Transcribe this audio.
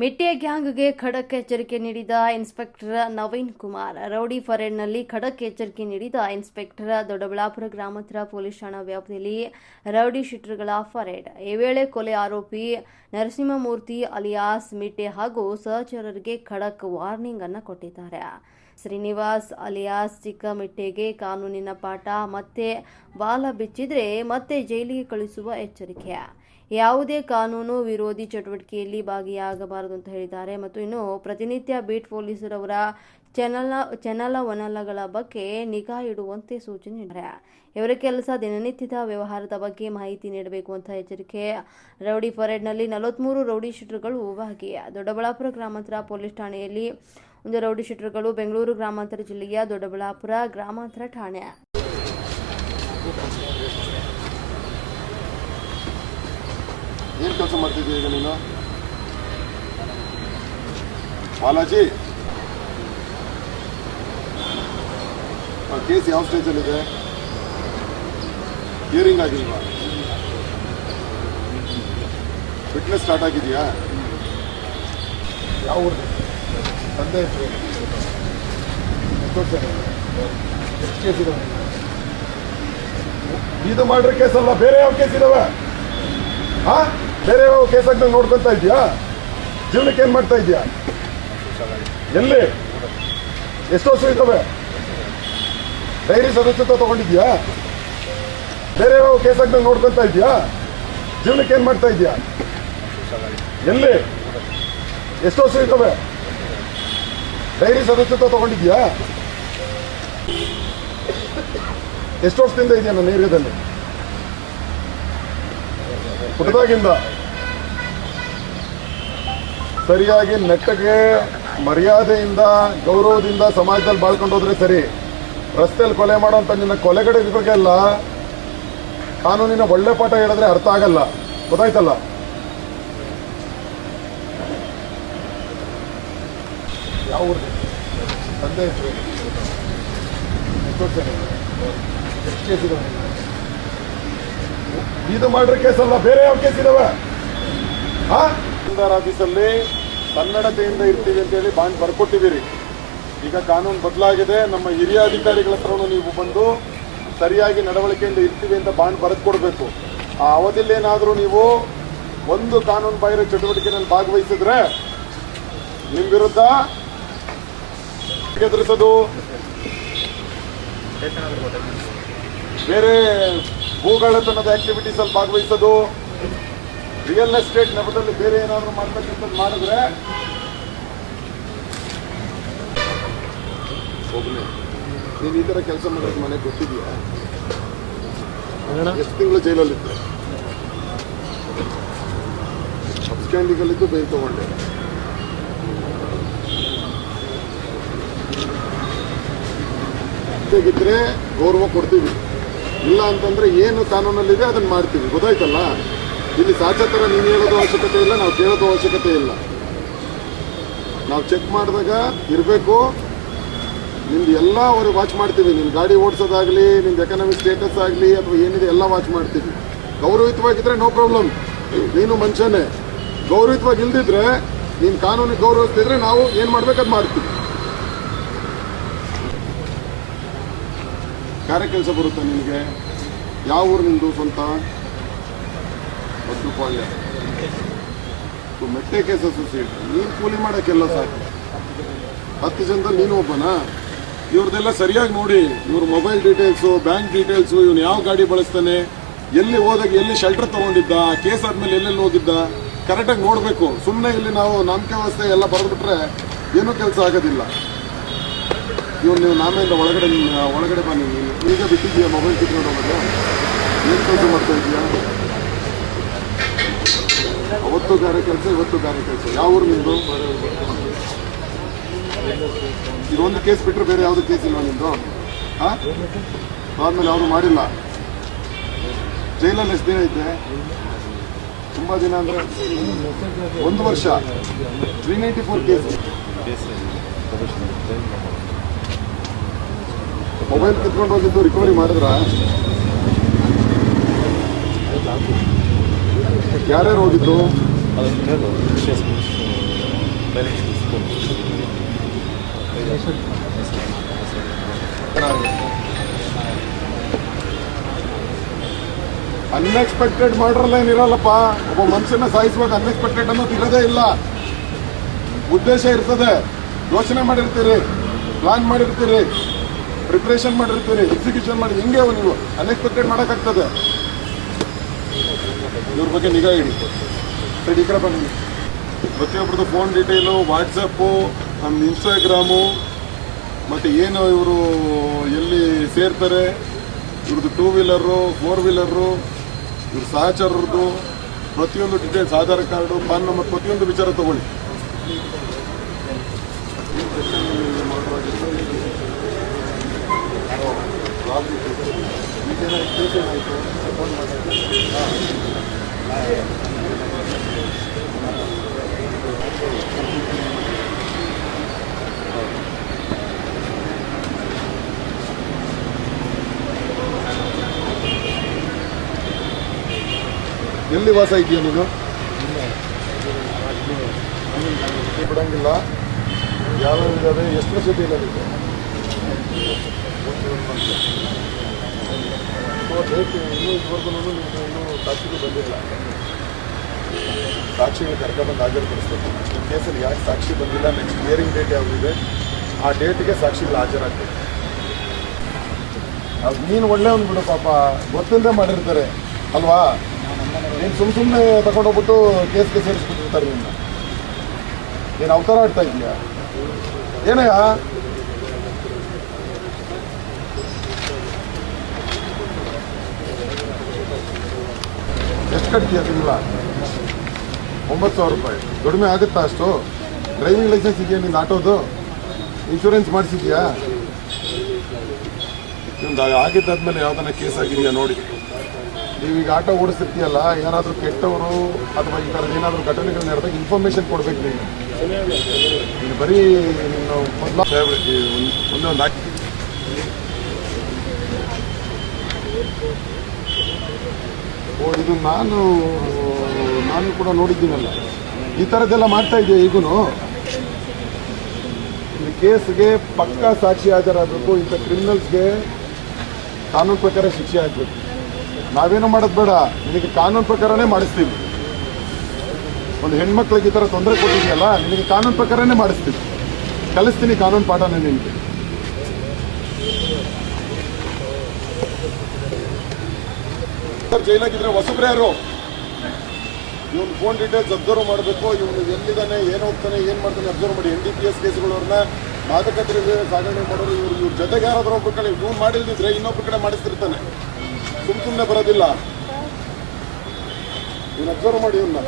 ಮಿಟ್ಟೆ ಗ್ಯಾಂಗ್ಗೆ ಖಡಕ್ ಎಚ್ಚರಿಕೆ ನೀಡಿದ ಇನ್ಸ್ಪೆಕ್ಟರ್ ನವೀನ್ ಕುಮಾರ್. ರೌಡಿ ಪರೇಡ್ನಲ್ಲಿ ಖಡಕ್ ಎಚ್ಚರಿಕೆ ನೀಡಿದ ಇನ್ಸ್ಪೆಕ್ಟರ್. ದೊಡ್ಡಬಳ್ಳಾಪುರ ಗ್ರಾಮಾಂತರ ಪೊಲೀಸ್ ಠಾಣಾ ವ್ಯಾಪ್ತಿಯಲ್ಲಿ ರೌಡಿ ಶೀಟರ್ಗಳ ಪರೇಡ್. ಈ ವೇಳೆ ಕೊಲೆ ಆರೋಪಿ ನರಸಿಂಹಮೂರ್ತಿ ಅಲಿಯಾಸ್ ಮಿಟ್ಟೆ ಹಾಗೂ ಸಹಚರರಿಗೆ ಖಡಕ್ ವಾರ್ನಿಂಗ್ ಅನ್ನು ಕೊಟ್ಟಿದ್ದಾರೆ. ಶ್ರೀನಿವಾಸ್ ಅಲಿಯಾಸ್ ಚಿಕ್ಕ ಮಿಟ್ಟೆಗೆ ಕಾನೂನಿನ ಪಾಠ, ಮತ್ತೆ ಬಾಲ ಬಿಚ್ಚಿದ್ರೆ ಮತ್ತೆ ಜೈಲಿಗೆ ಕಳಿಸುವ ಎಚ್ಚರಿಕೆ. ಯಾವುದೇ ಕಾನೂನು ವಿರೋಧಿ ಚಟುವಟಿಕೆಯಲ್ಲಿ ಭಾಗಿಯಾಗಬಾರದು ಅಂತ ಹೇಳಿದ್ದಾರೆ. ಮತ್ತು ಇನ್ನು ಪ್ರತಿನಿತ್ಯ ಬೀಟ್ ಪೊಲೀಸರವರ ಚಲನವಲನಗಳ ಬಗ್ಗೆ ನಿಗಾ ಇಡುವಂತೆ ಸೂಚನೆ ನೀಡಿದ್ದಾರೆ. ಇವರ ಕೆಲಸ ದಿನನಿತ್ಯದ ವ್ಯವಹಾರದ ಬಗ್ಗೆ ಮಾಹಿತಿ ನೀಡಬೇಕು ಅಂತ ಎಚ್ಚರಿಕೆ. ರೌಡಿ ಪರೇಡ್ನಲ್ಲಿ 43 ರೌಡಿ ಶೀಟರ್ಗಳು ಭಾಗಿ. ದೊಡ್ಡಬಳ್ಳಾಪುರ ಗ್ರಾಮಾಂತರ ಪೊಲೀಸ್ ಠಾಣೆಯಲ್ಲಿ 1 ರೌಡಿ ಶೀಟರ್ಗಳು. ಬೆಂಗಳೂರು ಗ್ರಾಮಾಂತರ ಜಿಲ್ಲೆಯ ದೊಡ್ಡಬಳ್ಳಾಪುರ ಗ್ರಾಮಾಂತರ ಠಾಣೆ. ಏನು ಕೆಲಸ ಮಾಡ್ತಿದ್ದೀಯ ಈಗ ನೀನು? ಬಾಲಾಜಿ, ಕೇಸ್ ಯಾವ ಸ್ಟೇಜಲ್ಲಿದೆ? ಹಿಯರಿಂಗ್ ಆಗಿಲ್ವಾ? ಫಿಟ್ನೆಸ್ ಸ್ಟಾರ್ಟ್ ಆಗಿದೆಯಾ? ಯಾವ ಊರಿಗೆ? ತಂದೆ ಹೆಸರು ಎಷ್ಟು ಕೇಸ್ ಇದಾವೆ? ಇದು ಮಾಡ್ರೆ ಕೇಸ್ ಅಲ್ಲ, ಬೇರೆ ಯಾವ ಕೇಸ್ ಇದಾವೆ? ಬೇರೆ ಯಾವ ಕೇಸ್ ಆಗಿ ನೋಡ್ಕೊತಾ ಇದೆಯಾ? ಜೀವನಕ್ಕೆ ಏನು ಮಾಡ್ತಾ ಇದೆಯಾ? ಎಲ್ಲಿ ಎಷ್ಟು ವರ್ಷ ಇದ್ದಾವೆ? ಡೈರಿ ಸದಸ್ಯತ್ವ ತಗೊಂಡಿದ್ಯಾ? ಬೇರೆ ಯಾವ ಕೇಸ್ ಆಗಿ ನೋಡ್ಕೊತಾ ಇದೆಯಾ? ಜೀವನಕ್ಕೆ ಏನು ಮಾಡ್ತಾ ಇದೆಯಾ? ಎಲ್ಲಿ ಎಷ್ಟು ವರ್ಷ ಇದ್ದಾವೆ? ಡೈರಿ ಸದಸ್ಯತ್ವ ತಗೊಂಡಿದ್ಯಾ? ಎಷ್ಟು ವರ್ಷದಿಂದ ಇದೆಯಾ ನನ್ನ ಏರಿಯಾದಲ್ಲಿ? ಪುಟ್ಟದಾಗಿಂದ. ಸರಿಯಾಗಿ ನೆಟ್ಟಗೆ ಮರ್ಯಾದೆಯಿಂದ ಗೌರವದಿಂದ ಸಮಾಜದಲ್ಲಿ ಬಾಳ್ಕೊಂಡು ಹೋದ್ರೆ ಸರಿ. ರಸ್ತೆಯಲ್ಲಿ ಕೊಲೆ ಮಾಡೋಂಥ ನಿನ್ನ ಕೊಲೆಗಡೆಗಳಿಗೆಲ್ಲ ಕಾನೂನಿನ ಒಳ್ಳೆ ಪಾಠ ಹೇಳಿದ್ರೆ ಅರ್ಥ ಆಗಲ್ಲ. ಗೊತ್ತಾಯ್ತಲ್ಲ? ಯಾವ ಊರಿಗೆ? ತಂದೆ ಹೆಸರು ಎಷ್ಟು ಕೇಸ್ ಇದಾವೆ? ಇದು ಮಾಡ್ರೆ ಕೇಸ್ ಅಲ್ಲ, ಬೇರೆ ಯಾವ ಕೇಸ್ ಇದಾವೆ? ಆಫೀಸಲ್ಲಿ ಕನ್ನಡತೆಯಿಂದ ಇರ್ತೀವಿ ಅಂತೇಳಿ ಬಾಂಡ್ ಬರ್ಕೊಟ್ಟಿದ್ದೀರಿ. ಈಗ ಕಾನೂನು ಬದಲಾಗಿದೆ. ನಮ್ಮ ಹಿರಿಯ ಅಧಿಕಾರಿಗಳ ಹತ್ರನೂ ನೀವು ಬಂದು ಸರಿಯಾಗಿ ನಡವಳಿಕೆಯಿಂದ ಇರ್ತೀವಿ ಅಂತ ಬಾಂಡ್ ಬರೆದು ಕೊಡಬೇಕು. ಆ ಅವಧಿಯಲ್ಲಿ ಏನಾದರೂ ನೀವು ಒಂದು ಕಾನೂನು ಬಾಹಿರ ಚಟುವಟಿಕೆಯಲ್ಲಿ ಭಾಗವಹಿಸಿದ್ರೆ ನಿಮ್ಮ ವಿರುದ್ಧ ಎದುರಿಸೋದು, ಬೇರೆ ಭೂಗಳ್ಳತನದ ಆಕ್ಟಿವಿಟೀಸ್ ಅಲ್ಲಿ ಭಾಗವಹಿಸೋದು, ರಿಯಲ್ ಎಸ್ಟೇಟ್ ನೆಪದಲ್ಲಿ ಬೇರೆ ಏನಾದರೂ ಮಾಡ್ಬೇಕಂತ ಮಾಡಿದ್ರೆ ಒಬ್ಬನೇ ನೀನು ಈ ಥರ ಕೆಲಸ ಮಾಡೋದು ಮನೆಗೆ ಗೊತ್ತಿದೆಯಾ? ಎಷ್ಟು ತಿಂಗಳು ಜೈಲಲ್ಲಿದ್ದೆ? ಅಬ್ಸ್ಟ್ಯಾಂಡಿಂಗಲ್ಲಿದ್ದು ಬೇಲ್ ತಗೊಂಡೆ. ಹೇಗಿದ್ರೆ ಗೌರವ ಕೊಡ್ತೀವಿ, ಇಲ್ಲ ಅಂತಂದ್ರೆ ಏನು ಕಾನೂನಲ್ಲಿದೆ ಅದನ್ನ ಮಾಡ್ತೀವಿ. ಗೊತ್ತಾಯ್ತಲ್ಲ? ಇಲ್ಲಿ ಸಾಚತರ ನೀನು ಹೇಳೋದು ಅವಶ್ಯಕತೆ ಇಲ್ಲ, ನಾವು ಕೇಳೋದು ಅವಶ್ಯಕತೆ ಇಲ್ಲ. ನಾವು ಚೆಕ್ ಮಾಡಿದಾಗ ಇರಬೇಕು. ನಿಮ್ದು ಎಲ್ಲ ಅವರು ವಾಚ್ ಮಾಡ್ತೀವಿ. ನಿನ್ನ ಗಾಡಿ ಓಡಿಸೋದಾಗಲಿ, ನಿಮ್ದು ಎಕನಾಮಿಕ್ ಸ್ಟೇಟಸ್ ಆಗಲಿ ಅಥವಾ ಏನಿದೆ ಎಲ್ಲ ವಾಚ್ ಮಾಡ್ತೀವಿ. ಗೌರವಿತವಾಗಿದ್ರೆ ನೋ ಪ್ರಾಬ್ಲಮ್, ನೀನು ಮನುಷ್ಯನೇ. ಗೌರವಿತವಾಗಿ ಇಲ್ದಿದ್ರೆ, ನೀನು ಕಾನೂನಿಗೆ ಗೌರವಿಸ್ತಿದ್ರೆ ನಾವು ಏನು ಮಾಡ್ಬೇಕದು ಮಾಡ್ತೀವಿ. ಕಾರ್ಯ ಕೆಲಸ ಬರುತ್ತೆ ನಿನಗೆ. ಯಾವ ಊರು ನಿಂದು ಸ್ವಂತ? ಬದ್ರುಪಾಳ್ಯ. ಮೆಟ್ಟೆ ಕೇಸ್ ಅಸೋಸಿಯೇಟ್. ನೀನು ಕೂಲಿ ಮಾಡೋಕ್ಕೆಲ್ಲ ಸಾಕು. 10 ಜನದಲ್ಲಿ ನೀನು ಒಬ್ಬನಾ? ಇವ್ರದ್ದೆಲ್ಲ ಸರಿಯಾಗಿ ನೋಡಿ. ಇವ್ರ ಮೊಬೈಲ್ ಡೀಟೇಲ್ಸು, ಬ್ಯಾಂಕ್ ಡೀಟೇಲ್ಸು, ಇವನು ಯಾವ ಗಾಡಿ ಬಳಸ್ತಾನೆ, ಎಲ್ಲಿ ಹೋದಾಗ ಎಲ್ಲಿ ಶೆಲ್ಟರ್ ತೊಗೊಂಡಿದ್ದ, ಕೇಸ್ ಆದಮೇಲೆ ಎಲ್ಲೆಲ್ಲಿ ಹೋಗಿದ್ದ, ಕರೆಕ್ಟಾಗಿ ನೋಡಬೇಕು. ಸುಮ್ಮನೆ ಇಲ್ಲಿ ನಾವು ನಂಬಿಕೆ ವ್ಯವಸ್ಥೆ ಎಲ್ಲ ಬರೆದ್ಬಿಟ್ರೆ ಏನೂ ಕೆಲಸ ಆಗೋದಿಲ್ಲ. ಇವನು ನೀವು ನಾಮೆಯಿಂದ ಒಳಗಡೆ ಬನ್ನಿ. ನೀನು ಈಗ ಬಿಟ್ಟಿದ್ದೀಯಾ ಮೊಬೈಲ್ ಕಿತ್ಕೊಂಡು ಹೋಗೋದು? ಏನು ಕೆಲಸ ಮಾಡ್ತಾ ಇದೆಯಾ? ಅವತ್ತು ಗಾರೆ ಕೆಲಸ, ಇವತ್ತು ಗಾರೆ ಕೆಲಸ. ಯಾವ ಊರು ನಿಂದು? ಇದೊಂದು ಕೇಸ್ ಬಿಟ್ಟರೆ ಬೇರೆ ಯಾವುದು ಕೇಸ್ ಇಲ್ವಾ ನಿಂದು? ಆದ್ಮೇಲೆ ಯಾವುದು ಮಾಡಿಲ್ಲ. ಜೈಲಲ್ಲಿ ಎಷ್ಟು ದಿನ ಐತೆ? ತುಂಬ ದಿನ ಅಂದರೆ 1 ವರ್ಷ. 394 ಕೇಸ್. ಮೊಬೈಲ್ ಕಿತ್ಕೊಂಡು ಹೋಗಿದ್ದು ರಿಕವರಿ ಮಾಡಿದ್ರ? ಯಾರ್ಯಾರು ಹೋಗಿದ್ದು? ಅನ್ಎಕ್ಸ್ಪೆಕ್ಟೆಡ್ ಮರ್ಡರ್ ಏನಿರಲ್ಲಪ್ಪ. ಒಬ್ಬ ಮನುಷ್ಯನ ಸಾಯಿಸುವಾಗ ಅನ್ಎಕ್ಸ್ಪೆಕ್ಟೆಡ್ ಅನ್ನೋದು ಇರೋದೇ ಇಲ್ಲ. ಉದ್ದೇಶ ಇರ್ತದೆ, ಯೋಚನೆ ಮಾಡಿರ್ತೀರಿ, ಪ್ಲಾನ್ ಮಾಡಿರ್ತೀರಿ, ಪ್ರಿಪ್ರೇಷನ್ ಮಾಡಿರ್ತೀರಿ, ಎಕ್ಸಿಕ್ಯೂಷನ್ ಮಾಡಿ. ಹೆಂಗೆ ನೀವು ಅನ್ಎಕ್ಸ್ಪೆಕ್ಟೆಡ್ ಮಾಡೋಕ್ಕಾಗ್ತದೆ? ಇವ್ರ ಬಗ್ಗೆ ನಿಗಾ ಇಡಿ. ಸರಿ, ಈ ಕಡೆ ಬನ್ನಿ. ಪ್ರತಿಯೊಬ್ಬರದ್ದು ಫೋನ್ ಡೀಟೇಲು, ವಾಟ್ಸಪ್ಪು, ನಮ್ಮ ಇನ್ಸ್ಟಾಗ್ರಾಮು, ಮತ್ತು ಏನು ಇವರು ಎಲ್ಲಿ ಸೇರ್ತಾರೆ, ಇವ್ರದ್ದು 2 ವೀಲರು 4 ವೀಲರು, ಇವ್ರ ಸಹಚರರದ್ದು ಪ್ರತಿಯೊಂದು details, Aadhaar card, PAN number, ಪ್ರತಿಯೊಂದು ವಿಚಾರ ತಗೊಳ್ಳಿ. ಎಲ್ಲಿ ವಾಸ ಇದೆಯಾ ನೀನು? ಬಿಡಂಗಿಲ್ಲ. ಯಾವ ಇದ್ದಾವೆ? ಎಷ್ಟು ವರ್ಷದ ಇಲ್ಲದಿದೆ? ಡೇಟ್ ಇನ್ನೂ ಇದುವರೆಗೂ ಇನ್ನೂ ಸಾಕ್ಷಿಗಳು ಬಂದಿಲ್ಲ. ಸಾಕ್ಷಿಗಳು ಕರ್ಕೊಂಡ್ಬಂದು ಹಾಜರುಪಡಿಸ್ಬೇಕು. ಈ ಕೇಸಲ್ಲಿ ಯಾಕೆ ಸಾಕ್ಷಿ ಬಂದಿಲ್ಲ, ನೆಕ್ಸ್ಟ್ ಹಿಯರಿಂಗ್ ಡೇಟ್ ಯಾವುದಿದೆ ಆ ಡೇಟಿಗೆ ಸಾಕ್ಷಿಗಳು ಹಾಜರಾಗಬೇಕು. ಅದು ನೀನು ಒಳ್ಳೆಯವನು ಬಿಡು, ಪಾಪ ಗೊತ್ತಿಲ್ಲದೆ ಮಾಡಿರ್ತಾರೆ ಅಲ್ವಾ? ನೀನು ಸುಮ್ಮನೆ ತಗೊಂಡೋಗ್ಬಿಟ್ಟು ಕೇಸ್ಗೆ ಸೇರಿಸ್ಬಿಟ್ಟಿರ್ತಾರೆ. ನಿನ್ನ ನೀನು ಅವತಾರ ಆಡ್ತಾ ಇದೀಯಾ ಏನಯ್ಯ? ಎಷ್ಟು ಕಟ್ತೀಯ ತಿಂಗಳ? 9,000 ರೂಪಾಯಿ. ದುಡಿಮೆ ಆಗುತ್ತಾ ಅಷ್ಟು? ಡ್ರೈವಿಂಗ್ ಲೈಸೆನ್ಸ್ ಇದೆಯಾ ನಿನ್ನ ಆಟೋದು? ಇನ್ಶೂರೆನ್ಸ್ ಮಾಡಿಸಿದ್ಯಾ? ನಿಮ್ದು ಆಗಿದ್ದಾದ್ಮೇಲೆ ಯಾವ್ದನ್ನ ಕೇಸ್ ಆಗಿದೆಯಾ ನೋಡಿ. ನೀವೀಗ ಆಟೋ ಓಡಿಸ್ತಿರ್ತೀಯಲ್ಲ, ಏನಾದರೂ ಕೆಟ್ಟವರು ಅಥವಾ ಈ ಥರದ್ದು ಏನಾದರೂ ಘಟನೆಗಳು ನಡೆದಾಗ ಇನ್ಫಾರ್ಮೇಷನ್ ಕೊಡ್ಬೇಕು. ನೀನು ಬರೀ ನೀನು ಒಂದೊಂದು ಹಾಕಿ ಇದು ನಾನು ಕೂಡ ನೋಡಿದ್ದೀನಲ್ಲ, ಈ ಥರದ್ದೆಲ್ಲ ಮಾಡ್ತಾ ಇದೆಯಾ ಈಗೂ? ಈ ಕೇಸ್ಗೆ ಪಕ್ಕಾ ಸಾಕ್ಷಿ ಹಾಜರಾಗಬೇಕು. ಇಂಥ ಕ್ರಿಮಿನಲ್ಸ್ಗೆ ಕಾನೂನು ಪ್ರಕಾರ ಶಿಕ್ಷೆ ಆಗಬೇಕು. ನಾವೇನು ಮಾಡೋದು ಬೇಡ, ನಿನಗೆ ಕಾನೂನು ಪ್ರಕಾರನೇ ಮಾಡಿಸ್ತೀವಿ. ಒಂದು ಹೆಣ್ಮಕ್ಳಿಗೆ ಈ ಥರ ತೊಂದರೆ ಕೊಟ್ಟಿದೆಯಲ್ಲ, ನಿನಗೆ ಕಾನೂನು ಪ್ರಕಾರನೇ ಮಾಡಿಸ್ತೀವಿ. ಕಲಿಸ್ತೀನಿ ಕಾನೂನು ಪಾಠನೇ ನಿನಗೆ. ಜೈಲಾಗಿದ್ರೆ ಹೊಸಬ್ರು ಯಾರು? ಇವನು ಫೋನ್ ಡೀಟೇಲ್ಸ್ ಅಬ್ಸರ್ವ್ ಮಾಡಬೇಕು. ಇವನು ಎಲ್ಲಿದ್ದಾನೆ, ಏನು ಹೋಗ್ತಾನೆ, ಏನು ಮಾಡ್ತಾನೆ ಅಬ್ಸರ್ವ್ ಮಾಡಿ. NDPS ಕೇಸ್ಗಳವ್ರನ್ನ ಮಾದಕ ದ್ರವ್ಯ ಸಾಗಣೆ ಮಾಡೋರು ಇವ್ರ ಜೊತೆಗೆ ಯಾರಾದ್ರೂ ಒಬ್ಬರು ಕಡೆ ಇವ್ನು ಮಾಡಿಲ್ದಿದ್ರೆ ಇನ್ನೊಬ್ಬರ ಕಡೆ ಮಾಡಿಸ್ತಿರ್ತಾನೆ. ಸುಮ್ಮನೆ ಬರೋದಿಲ್ಲ. ಇವನು ಅಬ್ಸರ್ವ್ ಮಾಡಿ ಇವನ್ನ.